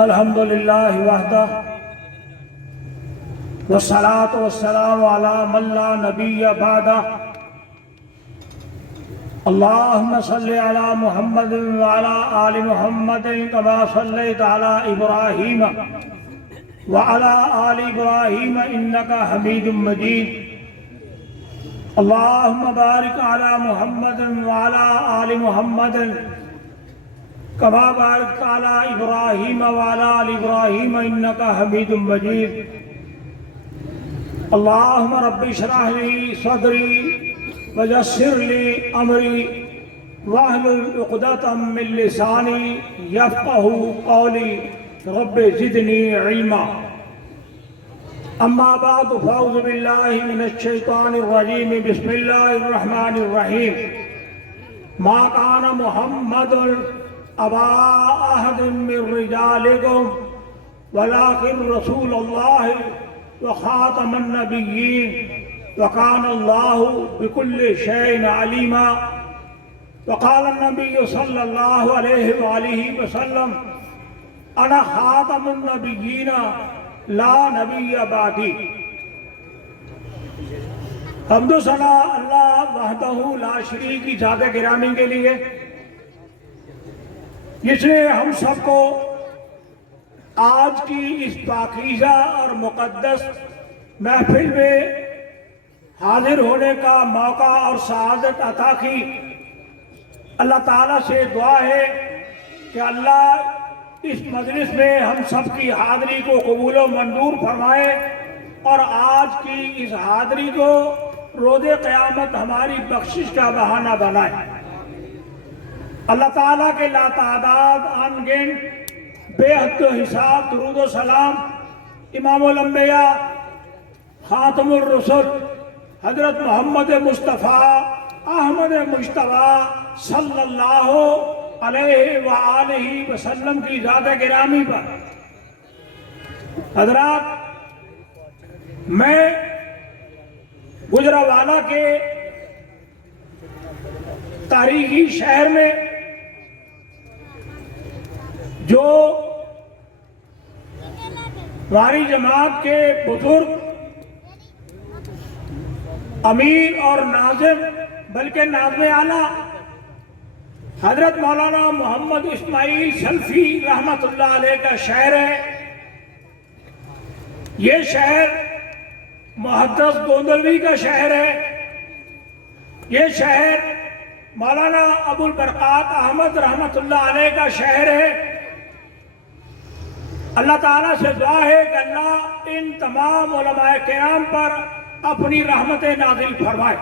الحمد للہ وحدہ والصلاة والسلام علی من لا نبی بعدہ اللہم صلی علی محمد وعلی آل محمد کما صلیت علی ابراہیم وعلی آل ابراہیم انکا حمید مجید اللہم بارک علی محمد وعلی آل محمد کما بارکت علی ابراہیم وعلی آل ابراہیم انکا حمید مجید اللہم رب اشرح لی صدری ویسر لی امری واحلل عقدۃ من لسانی یفقہوا قولی رب زدنی علما اما بعد فاعوذ باللہ من الشیطان الرجیم بسم اللہ الرحمن الرحیم ما کان محمد ابا احد من رجالکم ولکن رسول اللہ وخاتم النبیین وکان اللہ بکل شیء علیما وقال النبی صلی اللہ علیہ وآلہ وسلم انا خاتم النبیین لا نبی بعدی۔ حمد و ثنا اللہ وحدہ لا شریک کی ذات گرامی کے لیے جس نے ہم سب کو آج کی اس پاکیزہ اور مقدس محفل میں حاضر ہونے کا موقع اور سعادت عطا کی۔ اللہ تعالیٰ سے دعا ہے کہ اللہ اس مجلس میں ہم سب کی حاضری کو قبول و منظور فرمائے اور آج کی اس حاضری کو روز قیامت ہماری بخشش کا بہانہ بنائے۔ اللہ تعالیٰ کے لا تعداد ان گنت بے حد و حساب درود و سلام امام الانبیاء خاتم الرسل حضرت محمد مصطفیٰ احمد مجتبیٰ صلی اللہ علیہ وآلہ وسلم کی ذات گرامی پر۔ حضرات، میں گجرانوالہ کے تاریخی شہر میں جو ہماری جماعت کے بزرگ امیر اور ناظم بلکہ ناظم اعلیٰ حضرت مولانا محمد اسماعیل سلفی رحمت اللہ علیہ کا شہر ہے۔ یہ شہر محدث گوندلوی کا شہر ہے۔ یہ شہر مولانا ابو البرکات احمد رحمت اللہ علیہ کا شہر ہے۔ اللہ تعالیٰ سے دعا ہے کہ اللہ ان تمام علماء کرام پر اپنی رحمت نازل فرمائے۔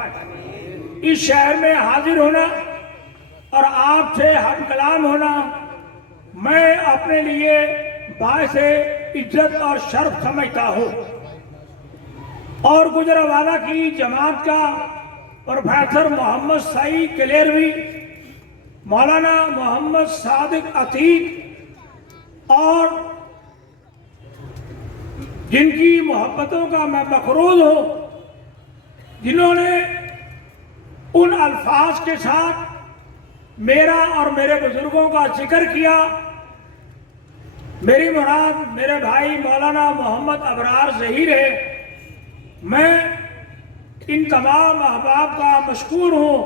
اس شہر میں حاضر ہونا اور آپ سے ہم کلام ہونا میں اپنے لیے باعث عزت اور شرف سمجھتا ہوں، اور گجرانوالہ کی جماعت کا پروفیسر محمد سعید کلیروی، مولانا محمد صادق عتیق اور جن کی محبتوں کا میں مقروض ہوں، جنہوں نے ان الفاظ کے ساتھ میرا اور میرے بزرگوں کا ذکر کیا۔ میری مراد میرے بھائی مولانا محمد ابرار ظہیر ہے۔ میں ان تمام احباب کا مشکور ہوں،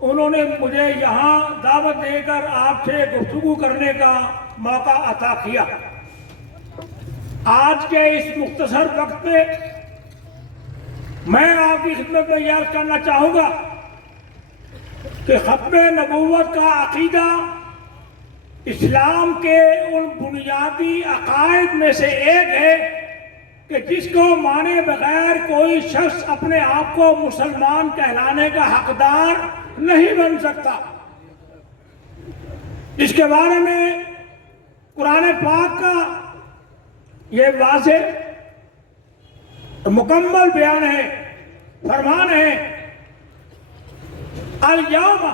انہوں نے مجھے یہاں دعوت دے کر آپ سے گفتگو کرنے کا موقع عطا کیا۔ آج کے اس مختصر وقت میں میں آپ کی خدمت میں عرض کرنا چاہوں گا کہ ختم نبوت کا عقیدہ اسلام کے ان بنیادی عقائد میں سے ایک ہے کہ جس کو مانے بغیر کوئی شخص اپنے آپ کو مسلمان کہلانے کا حقدار نہیں بن سکتا۔ اس کے بارے میں قرآن پاک کا یہ واضح مکمل بیان ہے، فرمان ہے، الیوم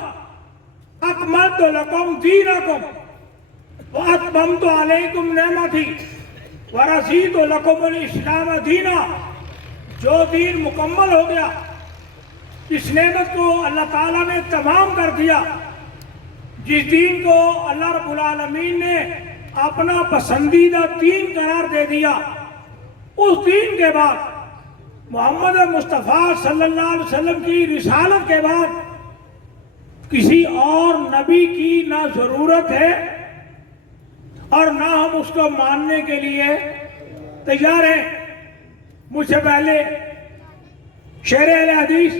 اکملت لکم دینکم واتممت علیکم نعمتی ورضیت لکم الاسلام دینا۔ جو دین مکمل ہو گیا، اس نعمت کو اللہ تعالیٰ نے تمام کر دیا، جس دین کو اللہ رب العالمین نے اپنا پسندیدہ دین قرار دے دیا، اس دین کے بعد محمد مصطفیٰ صلی اللہ علیہ وسلم کی رسالت کے بعد کسی اور نبی کی نہ ضرورت ہے اور نہ ہم اس کو ماننے کے لیے تیار ہیں۔ مجھ سے پہلے شیخ اہل حدیث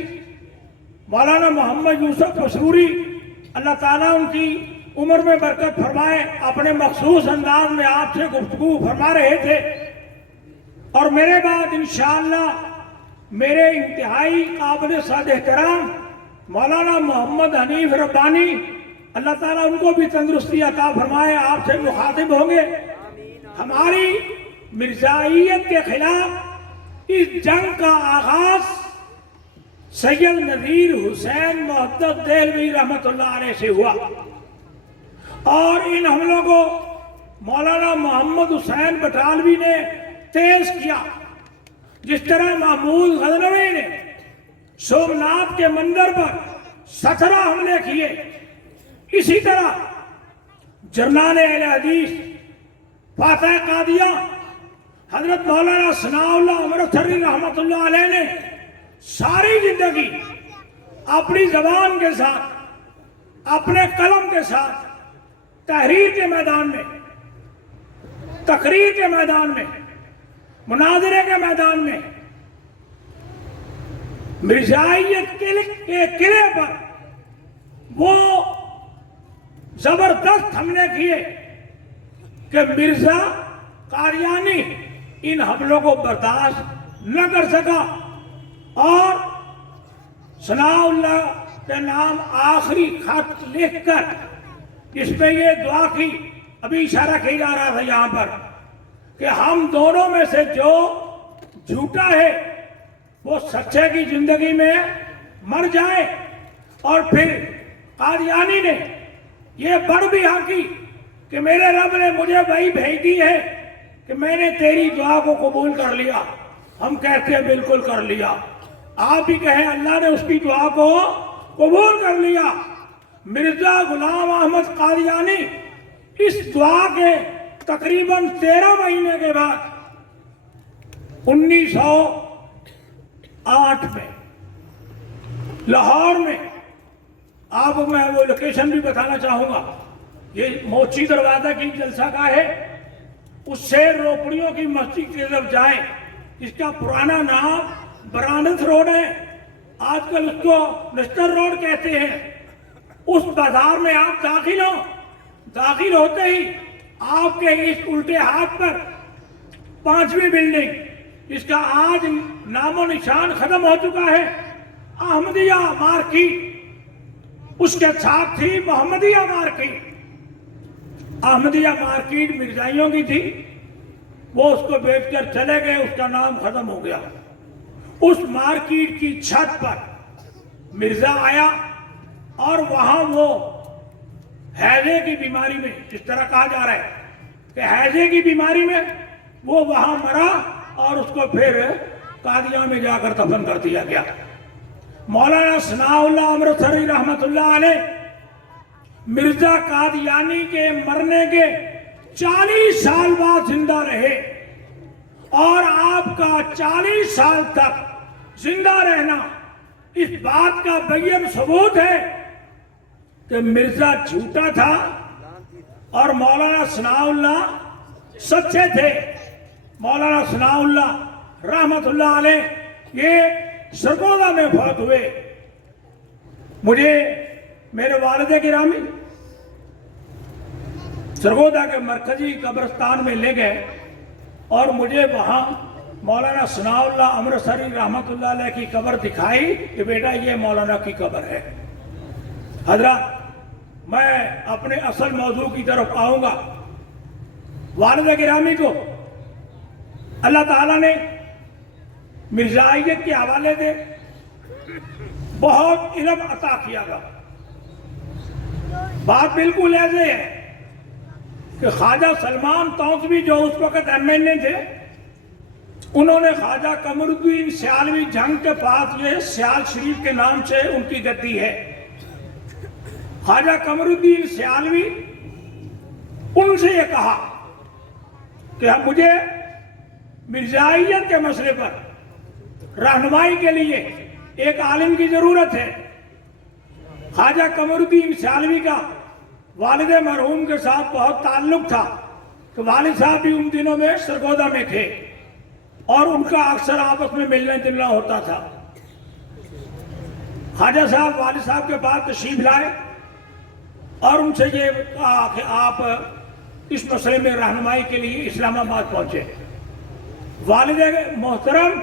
مولانا محمد یوسف قصوری، اللہ تعالیٰ ان کی عمر میں برکت فرمائے، اپنے مخصوص انداز میں آپ سے گفتگو فرما رہے تھے، اور میرے بعد انشاءاللہ میرے انتہائی قابل صد احترام مولانا محمد حنیف ربانی، اللہ تعالیٰ ان کو بھی تندرستی عطا فرمائے، آپ سے مخاطب ہوں گے۔ ہماری مرزائیت کے خلاف اس جنگ کا آغاز سید نذیر حسین محدث دہلوی رحمۃ اللہ علیہ سے ہوا، اور ان حملوں کو مولانا محمد حسین بٹالوی نے تیز کیا۔ جس طرح محمود غزنوی نے سومناتھ کے مندر پر 17 حملے کیے، اسی طرح جرنال اہل حدیث فاتح قادیہ حضرت مولانا ثناء اللہ امرتسری رحمۃ اللہ علیہ نے ساری زندگی اپنی زبان کے ساتھ، اپنے قلم کے ساتھ تحریر کے میدان میں، تقریر کے میدان میں، مناظرے کے میدان میں، مرزائیت کے قلعے پر وہ زبردست حملے کیے کہ مرزا قادیانی ان حملوں کو برداشت نہ کر سکا، اور ثناء اللہ کے نام آخری خط لکھ کر اس میں یہ دعا کی، ابھی اشارہ کیا جا رہا تھا یہاں پر، کہ ہم دونوں میں سے جو جھوٹا ہے وہ سچے کی زندگی میں مر جائے۔ اور پھر قادیانی نے یہ بڑھ بھی ہانکی کہ میرے رب نے مجھے وہی بھیج دی ہے کہ میں نے تیری دعا کو قبول کر لیا۔ ہم کہتے ہیں بالکل کر لیا، آپ بھی کہیں اللہ نے اس کی دعا کو قبول کر لیا۔ مرزا غلام احمد قادیانی اس دعا کے تقریباً 13 مہینے کے بعد 1908 میں لاہور میں، آپ کو میں وہ لوکیشن بھی بتانا چاہوں گا، یہ موچی دروازہ کی جلسہ گاہ ہے، اس سے روپڑیوں کی مسجد کی طرف جائیں، اس کا پرانا نام برانس روڈ ہے، آج کل اس کو نشتر روڈ کہتے ہیں۔ اس بازار میں آپ داخل ہوتے ہی آپ کے اس الٹے ہاتھ پر 5ویں بلڈنگ، جس کا آج نام و نشان ختم ہو چکا ہے، احمدیہ مارکیٹ، اس کے ساتھ تھی محمدیہ مارکیٹ۔ احمدیہ مارکیٹ مرزائیوں کی تھی، وہ اس کو بیچ کر چلے گئے، اس کا نام ختم ہو گیا۔ اس مارکیٹ کی چھت پر مرزا آیا، اور وہاں وہ ہیضے کی بیماری میں، اس طرح کہا جا رہا ہے کہ ہیضے کی بیماری میں وہ وہاں مرا، اور اس کو پھر قادیہ میں جا کر دفن کر دیا گیا۔ مولانا ثناء اللہ امرتسری رحمۃ اللہ علیہ مرزا قادیانی کے مرنے کے 40 سال بعد زندہ رہے، اور آپ کا 40 سال تک زندہ رہنا اس بات کا بین ثبوت ہے کہ مرزا جھوٹا تھا اور مولانا ثناء اللہ سچے تھے۔ مولانا ثناء اللہ رحمت اللہ علیہ یہ سرگودا میں فوت ہوئے۔ مجھے میرے والد گرامی سرگودا کے مرکزی قبرستان میں لے گئے، اور مجھے وہاں مولانا ثناء اللہ امرتسری رحمت اللہ علیہ کی قبر دکھائی کہ بیٹا یہ مولانا کی قبر ہے۔ حضرات، میں اپنے اصل موضوع کی طرف آؤں گا۔ والد گرامی کو اللہ تعالیٰ نے مرزائیت کے حوالے سے بہت علم عطا کیا گا۔ بات بالکل ایسے ہے کہ خواجہ سلمان توسوی جو اس وقت MNA تھے، انہوں نے خواجہ قمر الدین سیالوی جنگ کے پاس، یہ سیال شریف کے نام سے ان کی گدی ہے، خواجہ قمر الدین سیالوی ان ان سے یہ کہا کہ مجھے مرزائیت کے مسئلے پر رہنمائی کے لیے ایک عالم کی ضرورت ہے۔ خواجہ قمر الدین سیالوی کا والد مرحوم کے ساتھ بہت تعلق تھا، کہ والد صاحب بھی ان دنوں میں سرگودا میں تھے اور ان کا اکثر آپس میں ملنا جلنا ہوتا تھا۔ خواجہ صاحب والد صاحب کے پاس تشریف لائے اور ان سے یہ کہا کہ آپ اس مسئلے میں رہنمائی کے لیے اسلام آباد پہنچے۔ والد محترم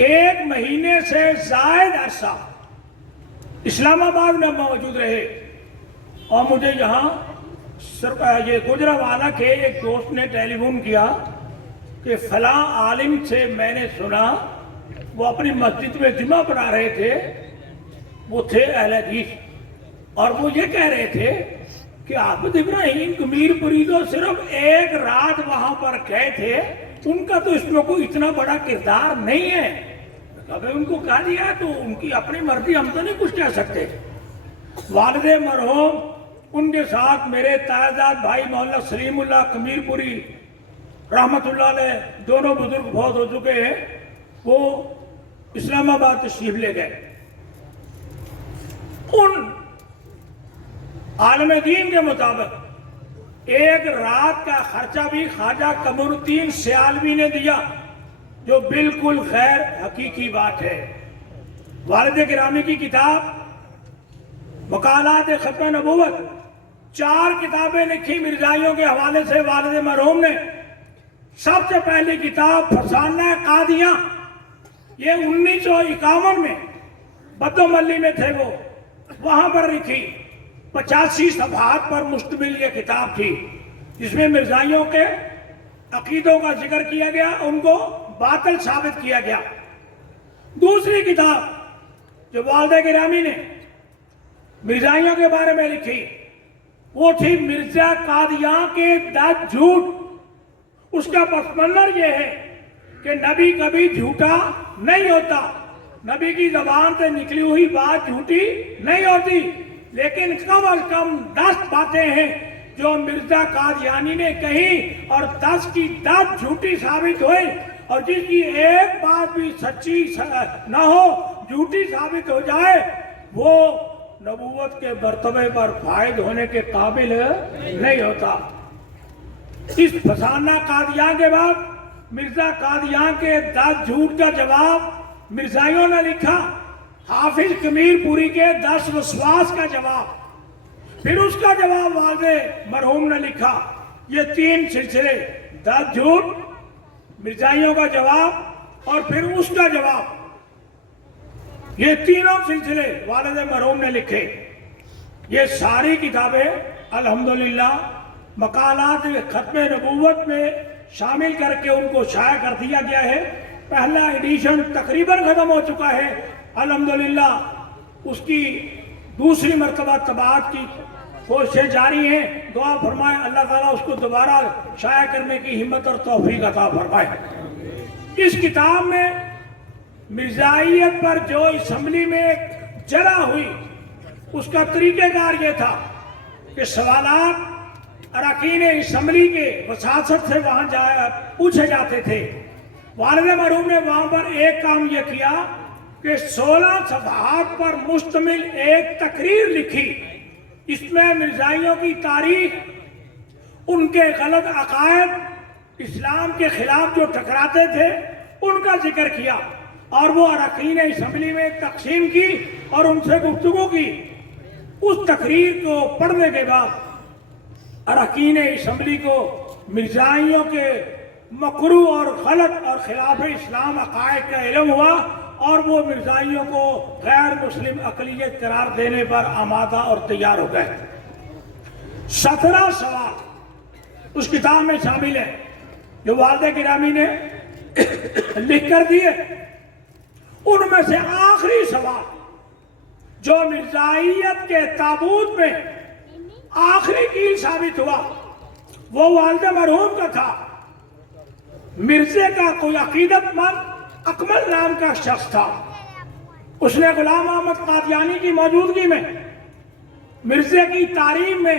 1 مہینے سے زائد عرصہ اسلام آباد میں موجود رہے، اور مجھے یہاں یہ گجرانوالہ کے ایک دوست نے ٹیلی فون کیا کہ فلاں عالم سے میں نے سنا، وہ اپنی مسجد میں جمعہ پڑھا رہے تھے، وہ تھے اہل حدیث، اور وہ یہ کہہ رہے تھے کہ عابد ابراہیم قمیر پوری تو صرف 1 رات وہاں پر گئے تھے، ان کا تو اس میں کوئی اتنا بڑا کردار نہیں ہے۔ اگر ان کو کہا دیا تو ان کی اپنی مرضی، ہم تو نہیں کچھ کہہ سکتے۔ والد مرحوم ان کے ساتھ میرے تائیداد بھائی مولانا سلیم اللہ قمیر پوری رحمت اللہ علیہ، دونوں بزرگ فوت ہو چکے ہیں، وہ اسلام آباد تشریف لے گئے۔ ان عالم دین کے مطابق 1 رات کا خرچہ بھی خواجہ قمر الدین سیالوی نے دیا، جو بالکل غیر حقیقی بات ہے۔ والد گرامی کی کتاب مقالات ختم نبوت 4 کتابیں لکھی مرزائیوں کے حوالے سے والد مرحوم نے۔ سب سے پہلی کتاب فسانہ قادیاں، یہ 1951 میں بدو ملی میں تھے وہ، وہاں پر لکھی، 85 صفحات پر مشتمل یہ کتاب تھی، جس میں مرزائیوں کے عقیدوں کا ذکر کیا گیا، ان کو باطل ثابت کیا گیا۔ دوسری کتاب جو والدہ گرامی نے مرزائیوں کے بارے میں لکھی، وہ تھی مرزا قادیاں کے 10 جھوٹ۔ اس کا پس منظر یہ ہے کہ نبی کبھی جھوٹا نہیں ہوتا، نبی کی زبان سے نکلی ہوئی بات جھوٹی نہیں ہوتی، لیکن کم از کم 10 باتیں ہیں جو مرزا قادیانی نے کہی اور 10 کی 10 جھوٹی ثابت ہوئی، اور جس کی ایک بات بھی سچی نہ ہو، جھوٹی ثابت ہو جائے، وہ نبوت کے مرتبے پر فائد ہونے کے قابل نہیں ہوتا۔ اس فسانہ قادیاں کے بعد مرزا قادیاں کے 10 جھوٹ کا جواب مرزائیوں نے لکھا، حافظ قمیر پوری کے 10 وسواس کا جواب، پھر اس کا جواب والد مرحوم نے لکھا۔ یہ 3 سلسلے، 10 جھوٹ، مرزائیوں کا جواب اور پھر اس کا جواب، یہ تینوں سلسلے والد مرحوم نے لکھے۔ یہ ساری کتابیں الحمدللہ مقالات ختم نبوت میں شامل کر کے ان کو شائع کر دیا گیا ہے۔ پہلا ایڈیشن تقریباً ختم ہو چکا ہے، الحمدللہ اس کی دوسری مرتبہ طباعت کی کوششیں جاری ہیں۔ دعا فرمائے اللہ تعالیٰ اس کو دوبارہ شائع کرنے کی ہمت اور توفیق عطا فرمائے۔ اس کتاب میں مرزائیت پر جو اسمبلی میں جرا ہوئی، اس کا طریقہ کار یہ تھا کہ سوالات اراکین اسمبلی کے وساطت سے وہاں پوچھے جاتے تھے۔ والد مرحوم نے وہاں پر ایک کام یہ کیا کہ 16 صفحات پر مشتمل ایک تقریر لکھی۔ اس میں مرزائیوں کی تاریخ، ان کے غلط عقائد، اسلام کے خلاف جو ٹکراتے تھے، ان کا ذکر کیا، اور وہ اراکین اسمبلی میں تقسیم کی اور ان سے گفتگو کی۔ اس تقریر کو پڑھنے کے بعد اراکین اسمبلی کو مرزائیوں کے مکروہ اور غلط اور خلاف اسلام عقائد کا علم ہوا، اور وہ مرزائیوں کو غیر مسلم اقلیت قرار دینے پر آمادہ اور تیار ہو گئے۔ 17 سوال اس کتاب میں شامل ہیں جو والدہ گرامی نے لکھ کر دیے۔ ان میں سے آخری سوال جو مرزائیت کے تابوت میں آخری کیل ثابت ہوا، وہ والدہ مرحوم کا تھا۔ مرزے کا کوئی عقیدت مند اکمل نام کا شخص تھا، اس نے غلام احمد قادیانی کی موجودگی میں مرزے کی تعلیم میں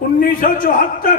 1974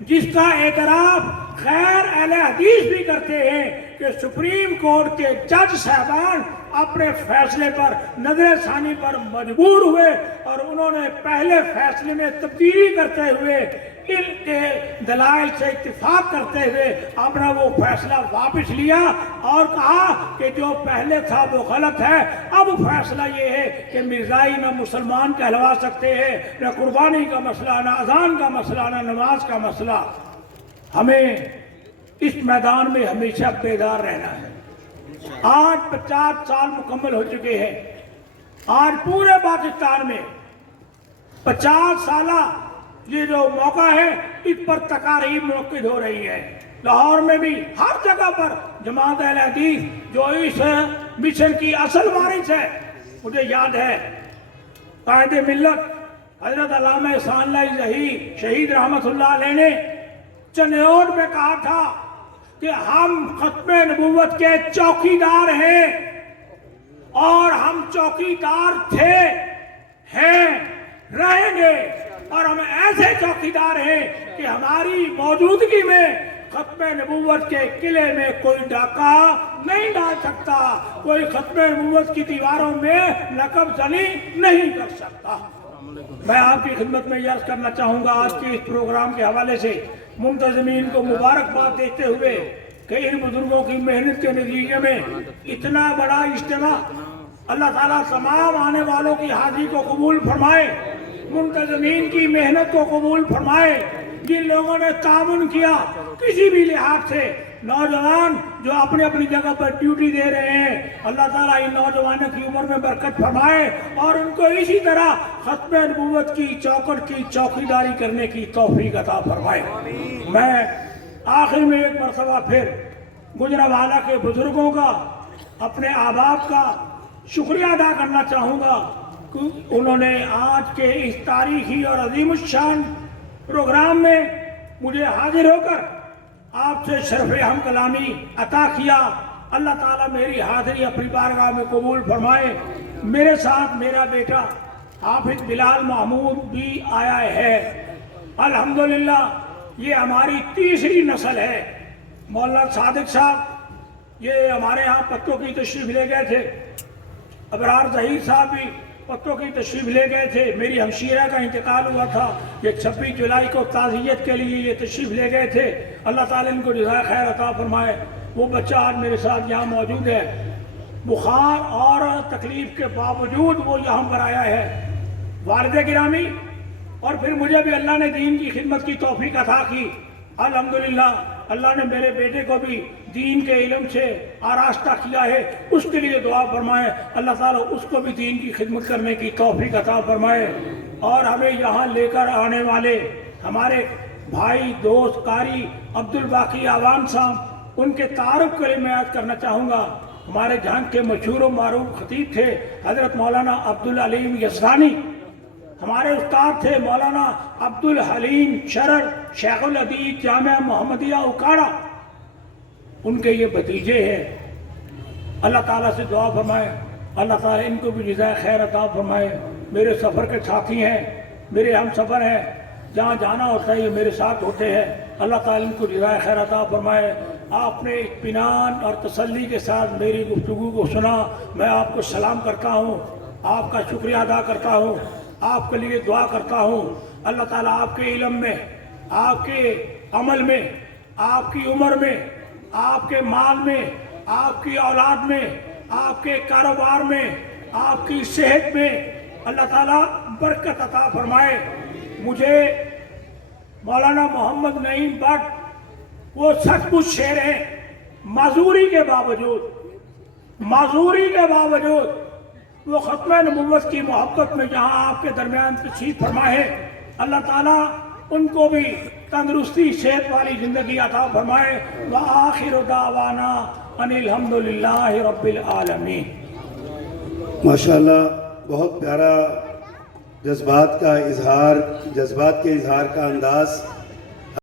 جس کا اعتراف غیر اہل حدیث بھی کرتے ہیں کہ سپریم کورٹ کے جج صاحبان اپنے فیصلے پر نظر ثانی پر مجبور ہوئے اور انہوں نے پہلے فیصلے میں تبدیلی کرتے ہوئے ان کے دلائل سے اتفاق کرتے ہوئے اپنا وہ فیصلہ واپس لیا اور کہا کہ جو پہلے تھا وہ غلط ہے. اب فیصلہ یہ ہے کہ مرزائی نہ مسلمان کہلوا سکتے ہیں، نہ قربانی کا مسئلہ، نہ اذان کا مسئلہ، نہ نماز کا مسئلہ. ہمیں اس میدان میں ہمیشہ بیدار رہنا ہے. آج 50 سال مکمل ہو چکے ہیں. آج پورے پاکستان میں 50 سالہ یہ جو موقع ہے اس پر تقاریب منعقد ہو رہی ہے. لاہور میں بھی ہر جگہ پر جماعت اہل حدیث جو اس مشن کی اصل وارث ہے، مجھے یاد ہے قائد ملت حضرت علامہ احسان اللہ ظہیر شہید رحمت اللہ علیہ نے چنیوٹ میں کہا تھا کہ ہم ختم نبوت کے چوکیدار ہیں اور ہم چوکیدار تھے، ہیں، رہیں گے، اور ہم ایسے چوکیدار ہیں کہ ہماری موجودگی میں ختم نبوت کے قلعے میں کوئی ڈاکہ نہیں ڈال سکتا، کوئی ختم نبوت کی دیواروں میں نقب زنی نہیں کر سکتا. میں آپ کی خدمت میں یہ عرض کرنا چاہوں گا آج کے اس پروگرام کے حوالے سے منتظمین کو مبارکباد دیتے ہوئے کہ ان بزرگوں کی محنت کے نتیجے میں اتنا بڑا اجتماع، اللہ تعالیٰ تمام آنے والوں کی حاضری کو قبول فرمائے، منتظمین کی محنت کو قبول فرمائے. جن لوگوں نے تعاون کیا کسی بھی لحاظ سے، نوجوان جو اپنی اپنی جگہ پر ڈیوٹی دے رہے ہیں، اللہ تعالیٰ ان نوجوانوں کی عمر میں برکت فرمائے اور ان کو اسی طرح ختم نبوت کی چوکٹ کی چوکیداری کرنے کی توفیق عطا فرمائے. میں آخر میں ایک مرتبہ پھر گجرانوالہ کے بزرگوں کا، اپنے احباب کا شکریہ ادا کرنا چاہوں گا کہ انہوں نے آج کے اس تاریخی اور عظیم الشان پروگرام میں مجھے حاضر ہو کر آپ سے شرف ہم کلامی عطا کیا. اللہ تعالیٰ میری حاضری اپنی بارگاہ میں قبول فرمائے. میرے ساتھ میرا بیٹا حافظ بلال محمود بھی آیا ہے. الحمدللہ یہ ہماری تیسری نسل ہے. مولانا صادق صاحب یہ ہمارے ہاں پتوں کی تشریف لے گئے تھے، ابرار ظہیر صاحب بھی پتوں کی تشریف لے گئے تھے. میری ہمشیرہ کا انتقال ہوا تھا، یہ 26 جولائی کو تعزیت کے لیے یہ تشریف لے گئے تھے. اللہ تعالیٰ ان کو جزائے خیر عطا فرمائے. وہ بچہ آج میرے ساتھ یہاں موجود ہے. بخار اور تکلیف کے باوجود وہ یہاں پر آیا ہے. والد گرامی، اور پھر مجھے بھی اللہ نے دین کی خدمت کی توفیق عطا کی. الحمدللہ اللہ نے میرے بیٹے کو بھی دین کے علم سے آراستہ کیا ہے. اس کے لیے دعا فرمائے، اللہ تعالیٰ اس کو بھی دین کی خدمت کرنے کی توفیق عطا فرمائے. اور ہمیں یہاں لے کر آنے والے ہمارے بھائی دوست قاری عبدالباقی عوام صاحب، ان کے تعارف کے لیے میں یاد کرنا چاہوں گا. ہمارے جہاں کے مشہور و معروف خطیب تھے حضرت مولانا عبدالعلیم یزدانی. ہمارے استاد تھے مولانا عبدالحلیم شرر شیخ الحدیث جامعہ محمدیہ اکاڑا. ان کے یہ بھتیجے ہیں. اللہ تعالیٰ سے دعا فرمائے اللہ تعالیٰ ان کو بھی جزائے خیر عطا فرمائے. میرے سفر کے ساتھی ہیں، میرے ہم سفر ہیں، جہاں جانا ہوتا ہے یہ میرے ساتھ ہوتے ہیں. اللہ تعالیٰ ان کو جزائے خیر عطا فرمائے. آپ نے اطمینان اور تسلی کے ساتھ میری گفتگو کو سنا. میں آپ کو سلام کرتا ہوں، آپ کا شکریہ ادا کرتا ہوں، آپ کے لیے دعا کرتا ہوں. اللہ تعالیٰ آپ کے علم میں، آپ کے عمل میں، آپ کی عمر میں، آپ کے مال میں، آپ کی اولاد میں، آپ کے کاروبار میں، آپ کی صحت میں اللہ تعالیٰ برکت عطا فرمائے. مجھے مولانا محمد نعیم بٹ وہ سچ مچ شعر ہیں، معذوری کے باوجود وہ ختم نبوت کی محبت میں جہاں آپ کے درمیان تشریف فرما ہے. اللہ تعالیٰ ان کو بھی تندرستی صحت والی زندگی عطا فرمائے. وآخر دعوانا ان الحمدللہ رب العالمین. ماشاءاللہ بہت پیارا جذبات کے اظہار کا انداز